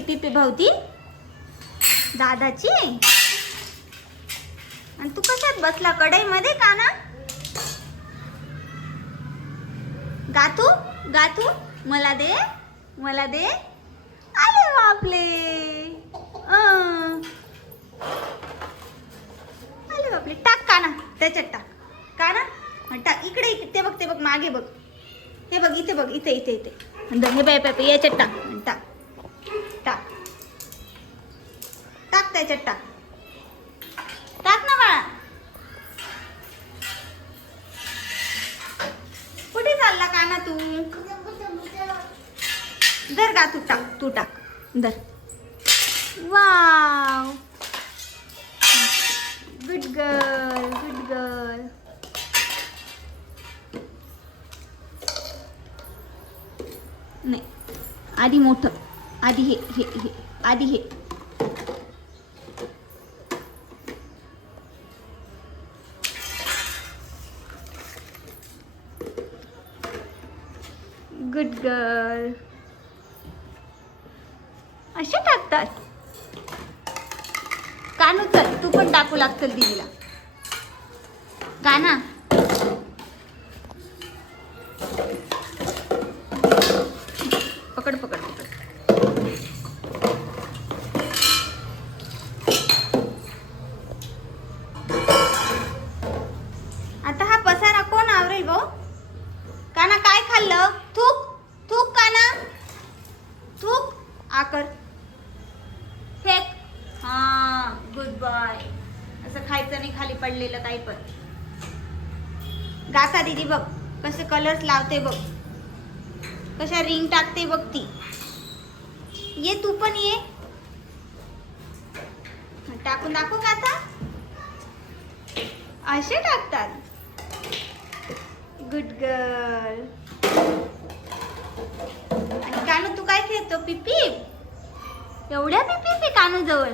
पिपी भावती दादाची? आणि तू कशात बसला? कढईमध्ये का ना? गातू गातू मला दे मला दे. आले बापले. आले बापले. टाक काना त्याच्यात टाक. काना? ना टाक. इकडे इकडे. ते बघ ते बघ. मागे बघ. हे बघ इथे बघ. इथे इथे इथे. हे बाय पाय याच्यात टाक. त्याच्यात टाक. टाक ना बाळा. कुठे चालला का ना तू? धर का तू टाक तू टाक. धर. Wow. Good girl good girl नाही. आधी मोठं. आधी हे हे हे. आधी हे. गुड गर्ल असे टाकतात. कान उचल तू पण टाकू लागतं दिदीला. काना. खाल्लं थूक थूक काना थूक आकर. फेक. हा गुड बॉय असं खायचं नाही खाली पडलेलं काही पण. गाता दीदी बघ कसे कलर्स लावते बघ. कशा रिंग टाकते बघ ती. ये तू पण ये. टाकून दाखव का आता असे टाकतात. गुड गर्ल पिपी. एवढ्या पिपी कानू जवळ.